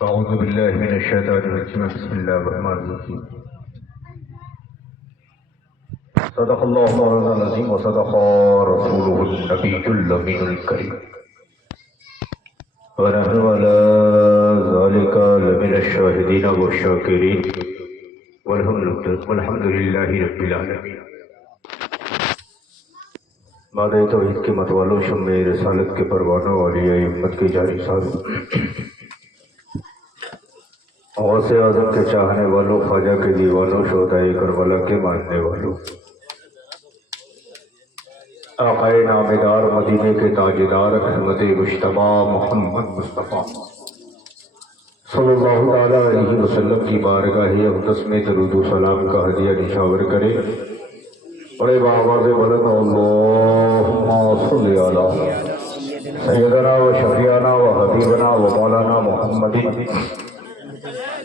أعوذ بالله من الشيطان الرجيم بسم الله الرحمن الرحيم صدق الله مولانا العظيم وصدق رسوله النبي الأمين الكريم ونحن على ذلك لمن الشاهدين والشاكرين والحمد لله رب العالمين. مادہ توحید کے متوالوں شمع رسالت کے پروانوں والی امت کے جاری صاحب غوث اعظم کے چاہنے والوں، خواجہ کے دیوانوں، شہدائے کربلا کے ماننے والوں، آقائے نامدار مدینے کے تاجدار احمد مجتبی محمد مصطفیٰ صلی اللہ تعالیٰ علیہ وسلم کی بارگاہ اقدس میں درود و سلام کا ہدیہ نشاور کرے. بڑے بآواز بلند اللہم صلی علی سیدنا و شفیعنا و حبیبنا و مولانا محمد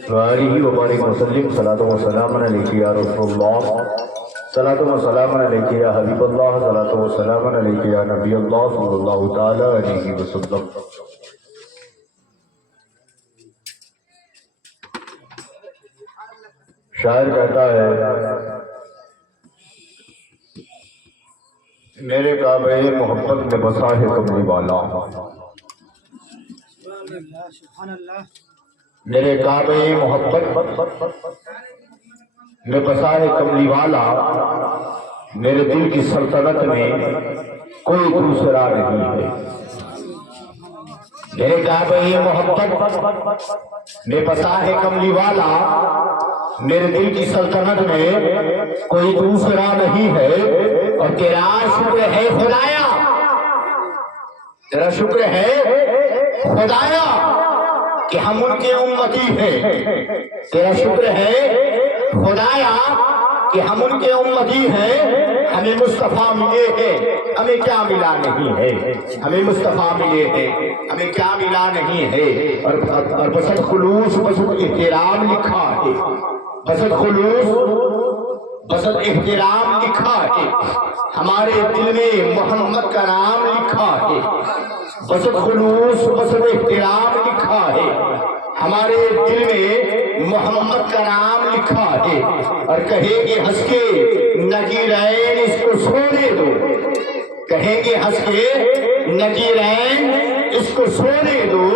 وآلہ وبارک وسلم. صلاۃ و سلام علیک یا رسول اللہ، صلاۃ و سلام علیک یا حبیب اللہ، صلاۃ و سلام علیک یا نبی اللہ صلی اللہ تعالی علیہ وسلم. شاعر کہتا ہے میرے کعبہ محبت میں بسا ہے کملی والا، میرے کعبہ محبت میں بسا ہے کملی والا، میرے دل کی سلطنت میں کوئی دوسرا نہیں ہے. میرے کعبہ محبت میں بسا ہے کملی والا، میرے دل کی سلطنت میں کوئی دوسرا نہیں ہے. اور تیرا شکر ہے خدایا، تیرا شکر ہے خدایا کہ ہم ان کے امتی ہیں. تیرا شکر ہے خدایا کہ ہم ان کے امتی ہیں. ہمیں مصطفیٰ ملے ہیں، ہمیں کیا ملا نہیں ہے. ہمیں مصطفیٰ ملے ہیں، ہمیں کیا ملا نہیں ہے. اور بسط خلوص بسط احترام لکھا ہے، بسط خلوص بسط احترام لکھا ہے. ہمارے دل میں محمد کا نام لکھا ہے. بسط خلوص بسط احترام لکھا ہے، ہمارے دل میں محمد کا نام لکھا ہے. اور کہے گے ہنس کے نگیرین اس کو سونے دو، کہیں گے ہنس کے نگیرین اس کو سونے دو.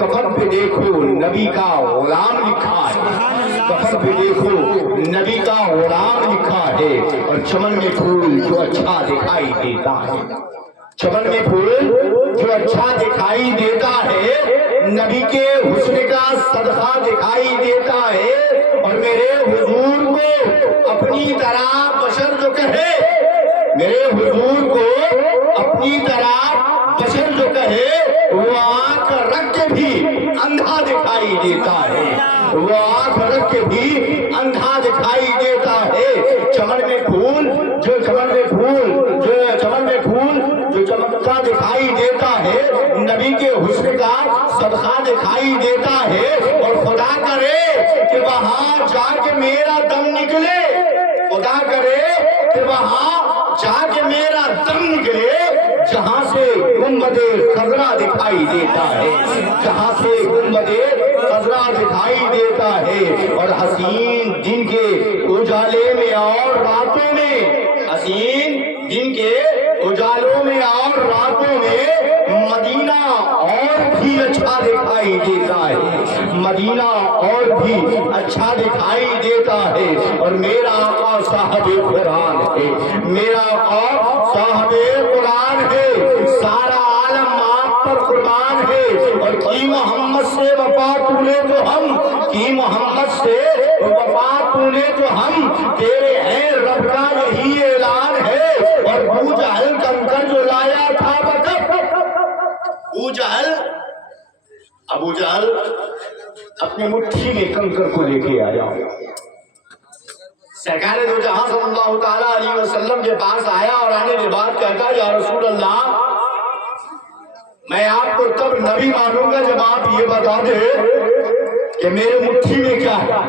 کفن پہ دیکھو نبی کا غلام لکھا ہے، کفن پہ دیکھو نبی کا غلام لکھا ہے. اور چمن میں پھول جو اچھا دکھائی دیتا ہے، چمن میں پھول جو اچھا دکھائی دیتا ہے، نبی کے حسن کا صدقہ دکھائی دیتا ہے. اور میرے حضور کو اپنی طرح بشر جو کہے، میرے حضور کو اپنی طرح بشر جو کہے، وہ آنکھ رکھ کے بھی اندھا دکھائی دیتا ہے، وہ آنکھ رکھ کے بھی اندھا دکھائی دیتا ہے. چمن میں پھول جو چمن میں پھول جو چمن میں پھول جو چمکتا دکھائی دیتا ہے، نبی کے حسن کا صدقہ دکھائی دیتا ہے. اور خدا کرے کہ وہاں جا کے میرا دم نکلے، خدا کرے کہ وہاں جا کے میرا دم نکلے جہاں سے گنبد خضرا دکھائی دیتا ہے، جہاں سے گنبد خضرا دکھائی دیتا ہے. اور حسین دن کے اجالے میں اور راتوں میں، حسین دن کے اجالوں میں اور راتوں میں مدینہ اور بھی اچھا دکھائی دیتا ہے، مدینہ اور بھی اچھا دکھائی دیتا ہے. اور میرا آقا صاحب قرآن ہے، میرا آقا صاحب قرآن ہے، سارا عالم آپ پر قربان ہے. اور کی محمد سے وفا تو نے تو ہم، کی محمد سے وفا تو نے تو ہم، تیرے ہیں رب کا یہی اعلان ہے. اور ابو جہل کنکر جو لایا تھا بکر، ابو جہل اپنی مٹھی میں کنکر کو لے کے آیا. سرکار دو جہاں صلی اللہ تعالیٰ علیہ وسلم کے پاس آیا اور آنے کے بعد کہتا یا رسول اللہ میں آپ کو تب نبی مانوں گا جب آپ یہ بتا دے کہ میرے مٹھی میں کیا ہے.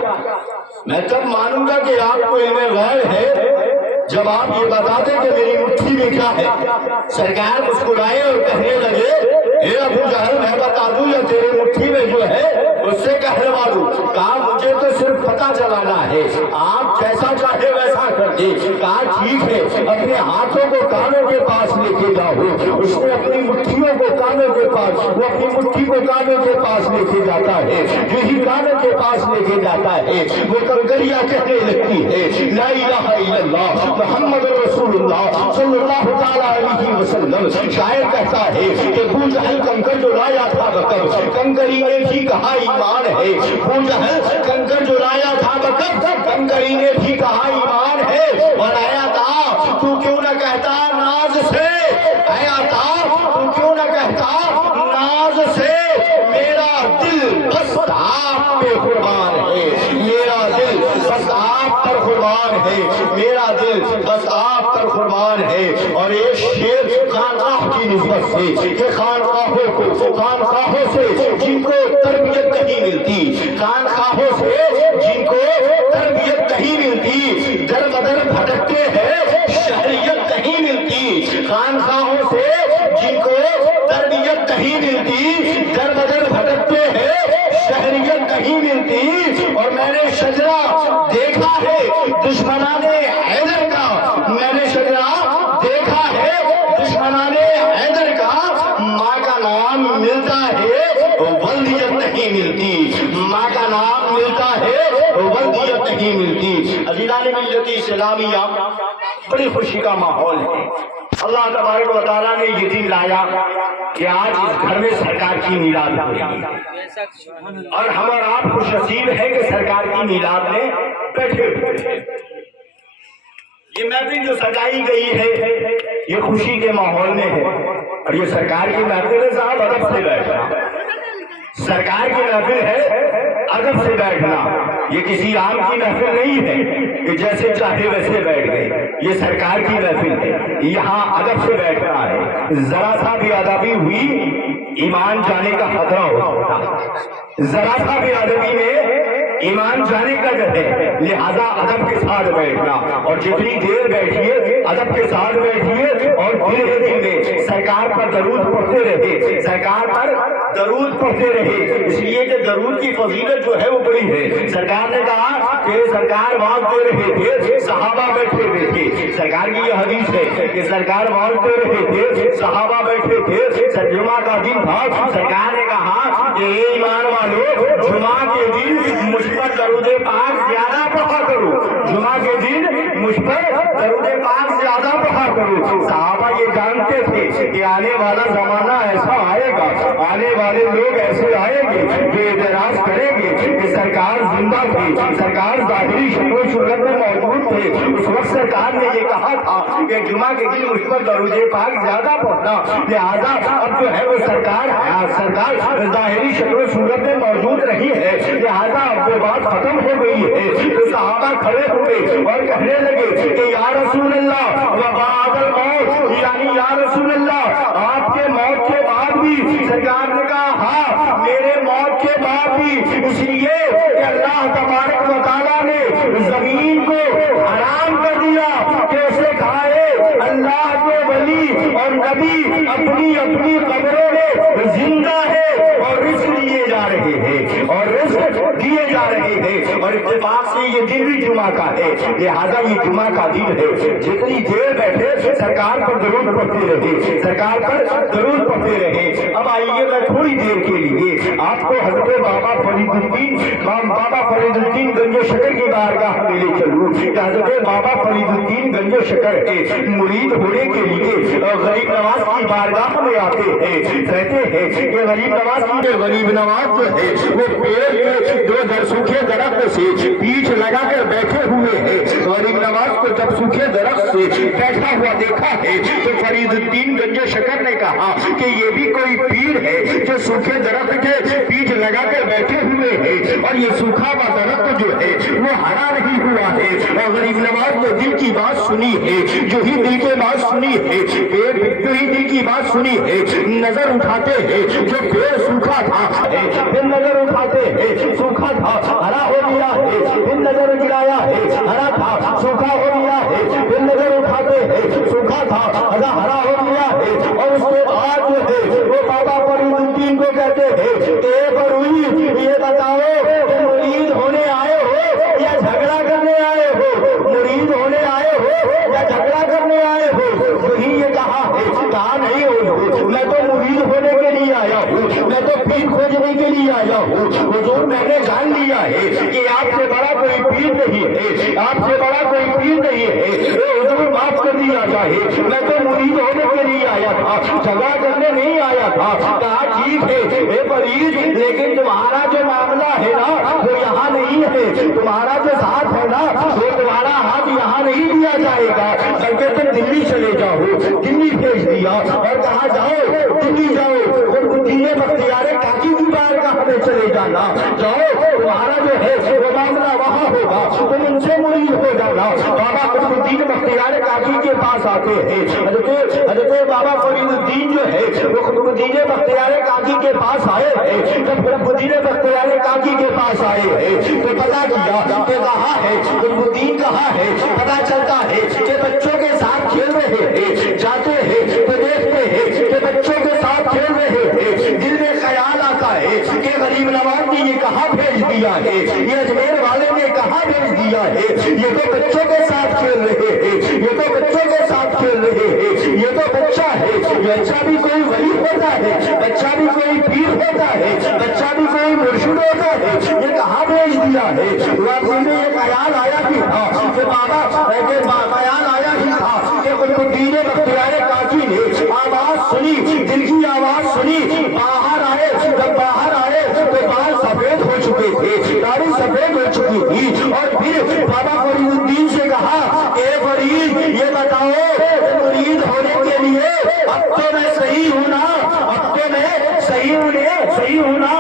میں تب مانوں گا کہ آپ کو علم غیب ہے جب آپ یہ بتا دیں کہ میری مٹھی میں کیا ہے. سرکار مسکرائے اور کہنے لگے اے ابو جہل میں بتا دوں یا تیرے مٹھی میں جو ہے اس سے कहलवा दूं। कहा मुझे तो सिर्फ पता चलाना है, आप जैसा चाहे वैसा कर दे। कहा ठीक है, अपने हाथों को कानों के पास लेके जाओ। उसने अपनी मुट्ठियों को कानों के पास, वो अपनी मुट्ठी को कानों के पास लेके जाता है। जो ही कानों के पास लेके जाता है वो कंकरिया कहने लगती है ला इलाहा इल्लल्लाह मुहम्मद रसूलुल्लाह सल्लल्लाहु तआला अलैहि वसल्लम। शायर कहता है कि अबू जहल कंकर जो लाया था बकब, कंकरी ने भी कहा ईमान है। अबू जहल कंकर जो लाया था बकब, कंकरी ने भी कहा ईमान है। और आया था तू क्यों न कहता नाज से, आया था तू क्यों न कहता नाज से, मेरा दिल बस आप पे कुर्बान है, मेरा दिल बस आप पर कुर्बान है, मेरा दिल बस आप पर कुर्बान है। और एक शेर खानकाह की निस्बत से कि खानकाहों को, खानकाहों से जिनको तरबियत नहीं मिलती, खानकाहों से जिनको तरबियत नहीं मिलती, दर बदर भटकते हैं, शहरियत नहीं मिलती। खानकाहों से जिनको तरबियत नहीं मिलती, दर बदर भटकते हैं, शहरियत नहीं मिलती। और मैंने शजरा देखा है दुश्मनाने हैदर का, मैंने शजरा देखा है दुश्मनाने हैदर का। माँ का नाम मिलता है वल्दियत नहीं मिलती, माँ का नाम मिलता है वल्दियत नहीं मिलती। अज़ीज़ान मिल्लत इस्लामिया, बड़ी खुशी का माहौल है। अल्लाह तबारक व तआला ने ये दिन लाया कि आज इस घर में सरकार की मीलाद हुई और हम और आप खुश नसीब है कि सरकार की मीलाद में बैठे हुए। ये महफिल जो सजाई गई है ये खुशी के माहौल में है। और ये सरकार की महफिल है, साहब अदब से बैठना, सरकार की महफिल है, अदब से बैठना। ये किसी आम की महफिल नहीं है कि जैसे चाहे वैसे बैठ गए, ये सरकार की महफिल है, यहाँ अदब से बैठना है। जरा सा भी अदबी हुई ईमान जाने का खतरा हो सकता है, जरा सा भी अदबी में ईमान जाने का डर है। लिहाजा अदब के साथ बैठना, और जितनी देर बैठिए अदब के साथ बैठिए और धीरे धीरे सरकार पर दरूद पढ़ते रहे, सरकार पर दरूद पढ़ते रहे। इसलिए कि दरूद की फजीलत जो है वो बड़ी है। सरकार ने कहा कि सरकार वाज दे रहे थे, सहाबा बैठे हुए थे। सरकार की यह हदीस है कि सरकार वाज दे रहे थे, सहाबा बैठे थे। जुमा का दिन था, सरकार ने कहा कि ईमान वालों, जुमा के दिन मुझ पर दरूदे पाक ज्यादा पढ़ा करो, जुमा के दिन मुझ पर दरूदे पाक ज्यादा पढ़ा करो। सहाबा ये जानते थे कि आने वाला जमाना ऐसा आएगा, आने वाले लोग ऐसे आएंगे जो एतराज करेंगे कि सरकार जिंदा थी, सरकार ज़ाहिरी शक्ल सूरत में मौजूद थे। उस वक्त सरकार ने ये कहा था कि जुमा के दिन मुझ पर दरूदे पाक ज्यादा पढ़ना। लिहाजा अब जो है वो सरकार ज़ाहिरी शक्ल सूरत में मौजूद नहीं है, लिहाजा अब वो बात खत्म हो गई है। तो सहाबा खड़े हुए और कहने लगे कि या रसूल अल्लाह व बादल मौत, यानी या रसूल अल्लाह आपके मौत के बाद भी। सरकार ने कहा हाँ, मेरे मौत के बाद भी, इसलिए कि अल्लाह तबारक व तआला ने जमीन को हराम कर दिया कैसे खाए अल्लाह के वली और नबी अपनी अपनी कब्रों में जिंदा है और रिस्क दिए जा रहे हैं, और रिस्क दिए जा रहे हैं। और इत्तेफाक से ये दिन भी जुमा का है, लिहाजा ये जुमा का दिन है। जितनी देर बैठे सरकार पर दरूद पढ़ते रहे, सरकार पर दरूद पढ़ते रहे। अब आइए मैं थोड़ी देर के लिए आपको हजरत बाबा फरीदुद्दीन गंज शकर की बारगाह में ले चलूं। हजरत बाबा फरीदुद्दीन गंज शकर के मुरीद होने के लिए गरीब नवाज की बारगाह में आते हैं। कहते हैं कि गरीब नवाज जो है वो पेड़ के दो सूखे दरख्त से पीठ लगाकर बैठे हुए हैं। गरीब नवाज को जब सूखे दरख्त से बैठा हुआ देखा है तो फरीदुद्दीन गंज शकर ने कहा कि ये भी कोई पीर है जो सूखे दरख्त के पीठ लगाकर बैठे हुए हैं, और ये सूखा हुआ दरख्त जो है वो हरा नहीं हुआ है। और गरीब नवाज ने दिल की बात सुनी है, जो ही दिल की बात सुनी है, जो ही दिल की बात सुनी है, नजर उठाते हैं जो पेड़ सूखा था, फिर नजर उठाते हैं सूखा था हरा हो गया है, फिर नजर गिराया है हरा था सूखा हो गया है, फिर नजर उठाते हैं सूखा था हरा हो गया है। और उसके बाद जो है वो बाबा फरीदुद्दीन को कहते हैं کہ फरीद ये बताओ कि मुरीद होने आए हो या झगड़ा करने आए हो, मुरीद होने आए हो या झगड़ा करने आए हो। वही ये कहा है, कहा नहीं हो, मैं तो मुरीद होने के लिए आया हूँ, मैं तो पीर खोजने के लिए आया हूँ। हुजूर मैंने जान लिया है कि आपसे बड़ा कोई पीर नहीं है, आपसे बड़ा कोई पीर नहीं है। हुजूर माफ कर दिया जाए, मैं तो मुरीद होने के लिए आया था, झगड़ा करने नहीं आया था। कहा ठीक है हे फरीद, लेकिन तुम्हारा जो मामला है ना वो यहाँ नहीं है, तुम्हारा जो साथ है ना वो तुम्हारा हाथ यहाँ नहीं दिया जाएगा, बल्कि तुम दिल्ली चले जाओ। दिल्ली भेज दिया और कहा जाओ दिल्ली जाओ और बुद्धिए बख्तियारे काकी की बारगाह में चले जाना, जाओ तुम्हारा जो है वो मामला वहाँ होगा, तुम उनसे मुरीद हो जाना। बाबा कुतुबुद्दीन बख्तियार काकी के पास आते हैं। हजरत बाबा फरीदुद्दीन जो है वो कुतुबुद्दीन बख्तियार काकी के पास आए हैं। जब कुतुबुद्दीन बख्तियार काकी के पास आए हैं तो पता किया कि कहा है कुतुबुद्दीन, कहा है पता चलता है कि बच्चों के साथ खेल रहे हैं, जाते हैं तो देखते हैं कि बच्चों के साथ खेल रहे हैं। दिल में ख्याल आता है कि गरीब नवाज ने ये कहाँ भेज दिया है, ये अजमेर वाले ने कहाँ भेज दिया है, ये तो बच्चों के साथ खेल रहे हैं, ये तो बच्चों के साथ खेल रहे हैं, ये तो बच्चा है, बच्चा भी कोई वली होता है, बच्चा भी कोई पीर होता है, बच्चा भी कोई मुर्शिद होता है, ये कहाँ भेज दिया है। वाकई में ये ख्याल आया ही था कि बाबा ख्याल आया ही था कि कुतुबुद्दीन बख्तियार काकी ने आवाज सुनी, दिल की आवाज सुनी, बाहर आए। जब बाहर आए तो बाल सफेद हो चुके थे, दाढ़ी सफेद हो चुकी थी, और फिर बाबा फरीदुद्दीन से कहा ए फरीद ये बताओ मुरीद होने के लिए अब तो मैं सही हूँ ना, अब तो मैं सही हूँ ना।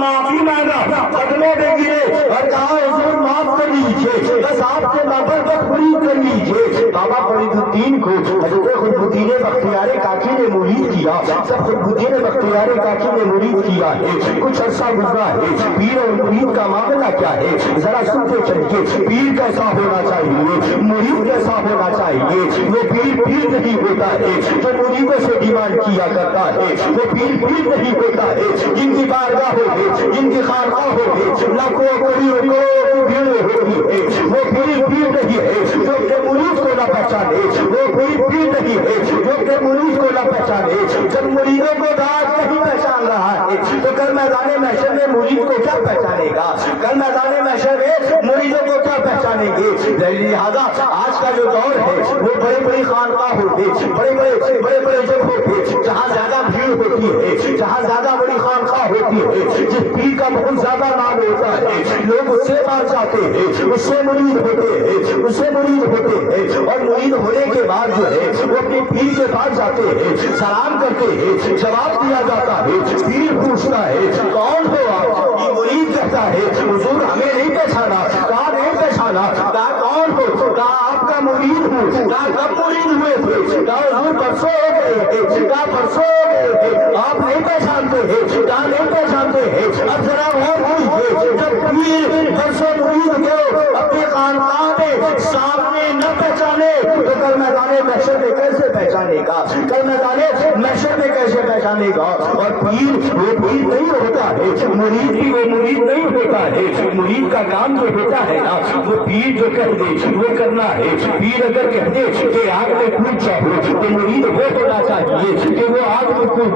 माफी मांगा, कदमों में गिरे और कहा हुजूर माफ कर लीजिए, बस आपसे मोहब्बत पूरी कर लीजिए। बाबा फरीदुद्दीन को हजरत कुतुबुद्दीन बख्तियार काकी ने मुरीद किया, सब कुतुबुद्दीन बख्तियार काकी ने मुरीद किया है। कुछ अरसा गुजरा है, पीर और मुरीद का मामला क्या है जरा सुनते चलिए। पीर कैसा होना चाहिए, मुरीद कैसा होना चाहिए। वो पीर नहीं होता है जो मुरीदों से डिमांड किया करता है, वो पीर नहीं होता है जिनकी बारगाह होगी, जिनकी खानकाह होगी, लाखों करोड़ों की भीड़ होती है। वो पीर नहीं है जो अपने मुरीद को न पहचाने, वो पीर नहीं है जो अपने मुरीद को न पहचाने। जब मुरीदों को दाद नहीं पहचान रहा है तो कल मैदान महशर में मुरीद को क्या पहचानेगा, कल मैदान महशर में मुरीदों को क्या पहचानेंगे। लिहाजा आज का जो दौर है वो बड़ी खानकाह होती, बड़े जगहों पे जहाँ ज्यादा भीड़ होती है, जहाँ ज्यादा बड़ी खानकाह होती है, जिस पीर का बहुत ज्यादा नाम होता है, लोग उससे पास जाते हैं, उससे मुरीद होते हैं, उससे मुरीद होते हैं। और मुरीद होने के बाद जो है वो अपने पीर के पास जाते हैं, सलाम करते हैं, जवाब दिया जाता है। पीर पूछता है कौन हो आप, ये मुरीद कहता है हुजूर हमें नहीं पहचाना। कहा नहीं पहचाना, कहा कौन हो, कहा आपका मुरीद हूँ। कहा कब मुरीद हुए थे, कहा हुजूर परसों हो गए थे, कहा परसों हो गए थे। आप नहीं पहचानते हैं, कहा नहीं पहचानते हैं। अब जरा गौर कीजिए, जब पीर परसों मुरीद को अपने खानकाह में सामने न पहचाने तो कल मैदान महशर में कैसे पहचानेगा, कल मैदान महशर में कैसे पहचानेगा। और पीर वो पीर नहीं होता है, मुरीद भी वो मुरीद नहीं होता है। मुरीद का काम जो होता है ना वो पीर जो कह दे वो करना है। पीर अगर कह दे कि आग में कूद जाओ तो मुरीद वो होना चाहिए कि वो आग में कूद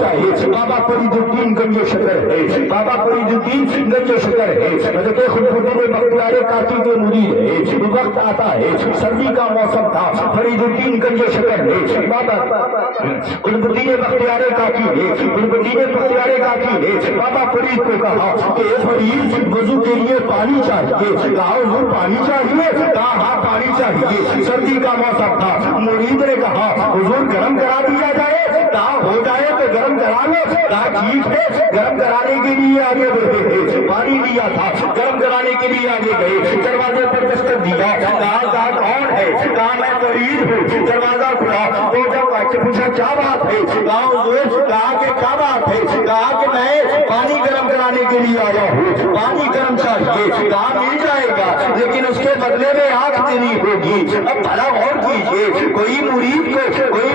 चाहिए। बाबा फरीदुद्दीन गंजो शकर है, बाबा फरीदुद्दीन गंजो शकर है। हजरत कुतुबुद्दीन बख्तियार काकी के मुरीद है। वक्त आता है, सर्दी का मौसम था, फरीदुद्दीन गंजो शकर है। बाबा कुतुबुद्दीन बख्तियार काकी ने बाबा फरीद को कहा कि फरीद वजू के लिए पानी चाहिए। कहा हुजूर पानी चाहिए, कहा हाँ पानी चाहिए। सर्दी का मौसम था, मुरीद ने कहा हुजूर गर्म करा दिया जाए। कहा हो जाए तो गर्म करा लो। कहा ठीक है, गर्म कराने के लिए आगे बढ़े, पानी लिया था, गर्म कराने के लिए आगे गए। दरवाजे पर दस्तक दिया, कहा कौन है, कहा मैं फरीद हूँ। दरवाजा खुला तो जब पूछा क्या बात है, कहा कि क्या बात है, कहा कि मैं पानी गर्म कराने के लिए आया हूँ, पानी गर्म चाहिए। कहा मिल जाएगा, लेकिन اس کے بدلے میں آنکھ دینی ہوگی۔ اب بھلا غور کیجئے، کوئی مرید کو کوئی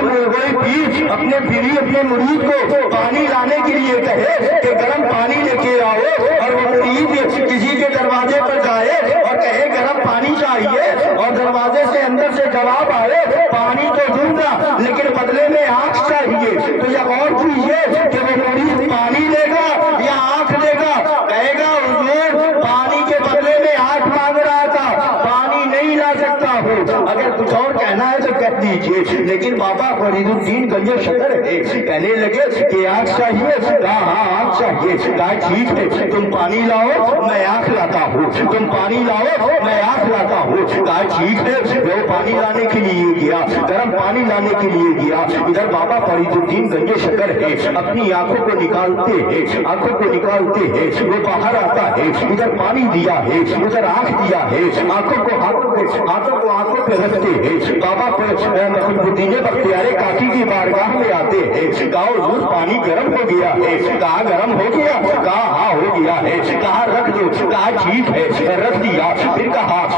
پیر اپنے پیری اپنے مرید کو پانی لانے کے لیے کہے کہ گرم پانی لے کے آؤ، اور وہ مرید کسی کے دروازے پر جائے اور کہے گرم پانی چاہیے، اور دروازے سے اندر سے جواب آئے پانی تو دوں گا لیکن بدلے میں آنکھ چاہیے، تو یہ غور کیجئے کہ وہ مرید پانی لے گا یا آنکھ لے گا؟ کہے گا حضور پانی کے بدلے میں آنکھ مانگ رہا تھا، پانی نہیں لا سکتا ہوں۔ اگر کچھ اور کہنا ہے تو کہہ دیجئے، لیکن بابا فرید الدین گنج شکر ہے کہنے لگے کہ آنکھ چاہیے؟ کہا ہاں آنکھ چاہیے۔ کہا ٹھیک ہے، تم پانی لاؤ میں آنکھ لاتا ہوں، تم پانی لاؤ میں آنکھ لاتا ہوں۔ کہا ٹھیک ہے، وہ پانی لانے کے لیے گیا، گرم پانی لانے کے لیے گیا۔ ادھر بابا فرید الدین گنج شکر ہے اپنی آنکھوں کو نکالتے ہیں، آنکھوں کو نکالتے ہیں، وہ باہر آتا ہے، ادھر پانی دیا ہے، ادھر آنکھ دیا ہے، آنکھوں کو آنکھوں پہ رکھتے ہیں۔ بابا قطب الدین بختیار کاکی کی بارگاہ میں آتے ہیں۔ کہا حضور پانی گرم ہو گیا ہے۔ کہا گرم ہو گیا؟ کہا ہاں ہو گیا ہے۔ کہا رکھ دو؟ کہا ٹھیک ہے رکھ دیا۔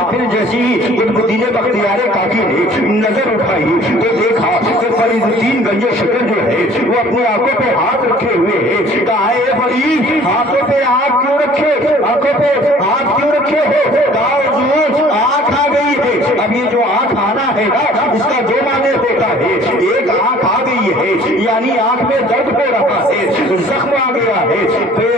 پھر جیسے ہی قطب الدین بختیار کاکی نے نظر اٹھائی تو دیکھا کہ فرید الدین گنج شکر جو ہے وہ اپنی آنکھوں پہ ہاتھ رکھے ہوئے ہے۔ کہا اے فرید ہاتھوں پہ ہاتھ کیوں رکھے، آنکھوں پہ ہاتھ کیوں رکھے ہو؟ کہا حضور آنکھ آ گئی ہے۔ اب یہ جو آنکھ آنا ہے نا اس کا دو معنی ہوتا ہے، ایک آنکھ آ گئی ہے یعنی آنکھ میں درد ہو رہا ہے، زخم آ گیا ہے،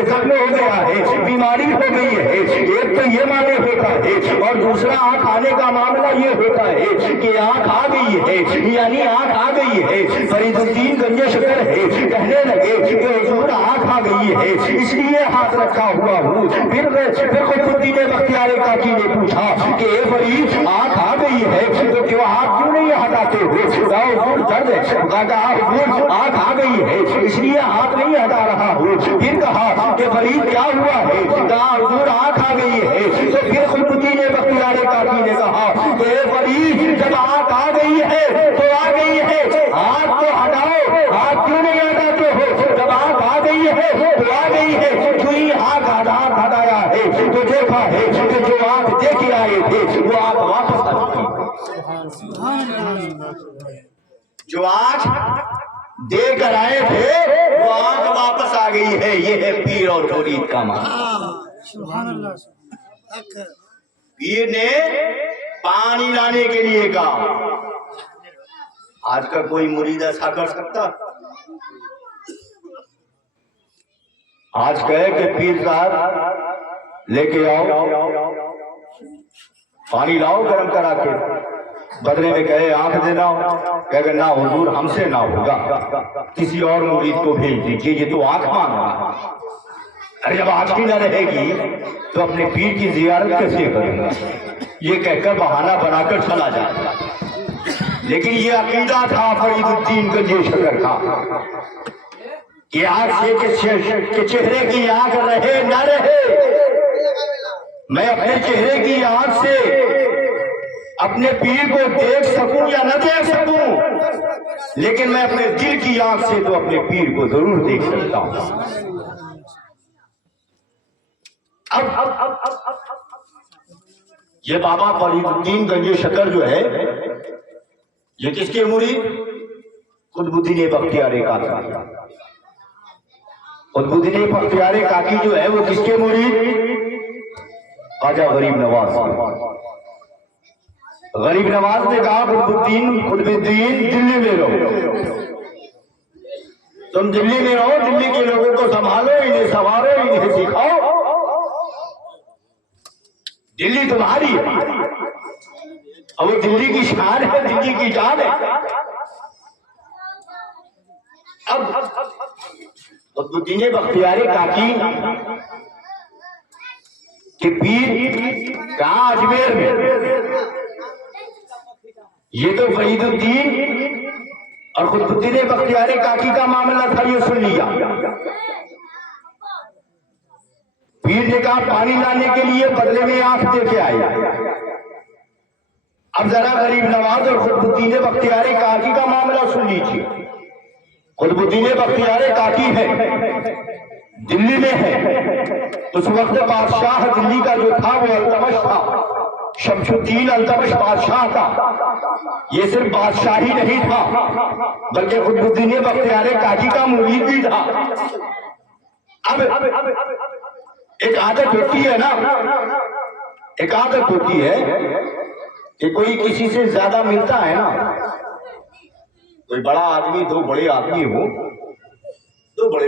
زخم ہو گیا ہے، بیماری ہو گئی ہے، ایک تو یہ معنی ہوتا ہے، اور دوسرا آنکھ آنے کا معاملہ یہ ہوتا ہے کہ آنکھ آ گئی ہے یعنی آنکھ آ گئی ہے۔ فرید الدین گنج شکر ہے کہنے لگے کہ حضور آنکھ آ گئی ہے اس لیے ہاتھ رکھا ہوا ہوں۔ پھر قطب الدین بختیار کاکی نے پوچھا کہ اے فرید آنکھ آ گئی ہے تو کیوں ہاتھ کیوں نہیں ہٹاتے ہو؟ کہا حضور درد ہے۔ کہا حضور آنکھ آ گئی ہے اس لیے ہاتھ نہیں ہٹا رہا ہوں۔ پھر کہا کہ فرید کیا ہوا ہے؟ کہا حضور آنکھ آ گئی ہے۔ تو پھر قطب الدین بختیار کاکی نے کہا کہ اے فرید جب آنکھ آ گئی ہے تو آ گئی ہے، ہاتھ تو ہٹاؤ، ہاتھ کیوں نہیں ہٹاتے ہو؟ جب آنکھ آ گئی ہے تو آ گئی ہے، کیوں ہی ہاتھ ہٹایا ہے؟ تو دیکھا ہے کہ جو آنکھ دے کے آئے تھے وہ آنکھ واپس آ چکی، جو آنکھ دے کر آئے تھے وہ آنکھ واپس آ گئی ہے۔ یہ ہے پیر اور مرید کا معنی۔ پیر نے پانی لانے کے لیے کہا، آج کا کوئی مرید ایسا کر سکتا؟ آج کہے کہ پیر صاحب لے کے آؤ پانی لاؤ گرم کرا کے، بدلے میں کہے آنکھ دینا ہو، کہے نہ حضور ہم سے نہ ہوگا، کسی اور مرید کو بھیج دیجیے، یہ تو آنکھ مانگ رہا ہے۔ ارے جب آنکھ ہی نہ رہے گی تو اپنے پیر کی زیارت کیسے کروں گا؟ یہ کہہ کر بہانہ بنا کر چلا جاتا۔ لیکن یہ عقیدہ تھا فرید الدین گنج شکر کا کہ آنکھ سے چہرے کی آنکھ رہے نہ رہے، میں اپنے چہرے کی آنکھ سے اپنے پیر کو دیکھ سکوں یا نہ دیکھ سکوں، لیکن میں اپنے دل کی آنکھ سے تو اپنے پیر کو ضرور دیکھ سکتا ہوں۔ اب یہ بابا فرید الدین گنج شکر جو ہے یہ کس کے مرید؟ قطب الدین بختیار کاکی۔ قطب الدین بختیار کاکی جو ہے وہ کس کے مرید؟ خواجہ غریب نواز۔ غریب نواز نے کہا قطب الدین دلی میں رہو، تم دلی میں رہو، دلی کے لوگوں کو سنبھالو، انہیں سنوارو، انہیں سکھاؤ، دلی تمہاری ہے، اور وہ دلی کی شان ہے، دلی کی جان ہے۔ اب قطب الدین بختیار کاکی کہ پیر کہاں؟ اجمیر میں۔ یہ تو فرید الدین اور قطب الدین بختیار کاکی کا معاملہ تھا، یہ سن لیا۔ پیر نے کہا پانی لانے کے لیے بدلے میں آنکھ دے کے آئے۔ اب ذرا غریب نواز اور قطب الدین بختیار کاکی کا معاملہ سن لیجیے۔ قطب الدین بختیار کاکی ہے، دلی میں ہے، اس وقت بادشاہ دلی کا جو تھا وہ التمش تھا، शमशुद्दीन अल्तमश बादशाह था। ये सिर्फ बादशाह ही नहीं था बल्कि कुतुबुद्दीन बख्तियार काजी का मुरीद भी था। अब एक आदत होती है ना, एक आदत होती है कि कोई किसी से ज्यादा मिलता है ना, कोई बड़ा आदमी दो बड़े आदमी हो, दो बड़े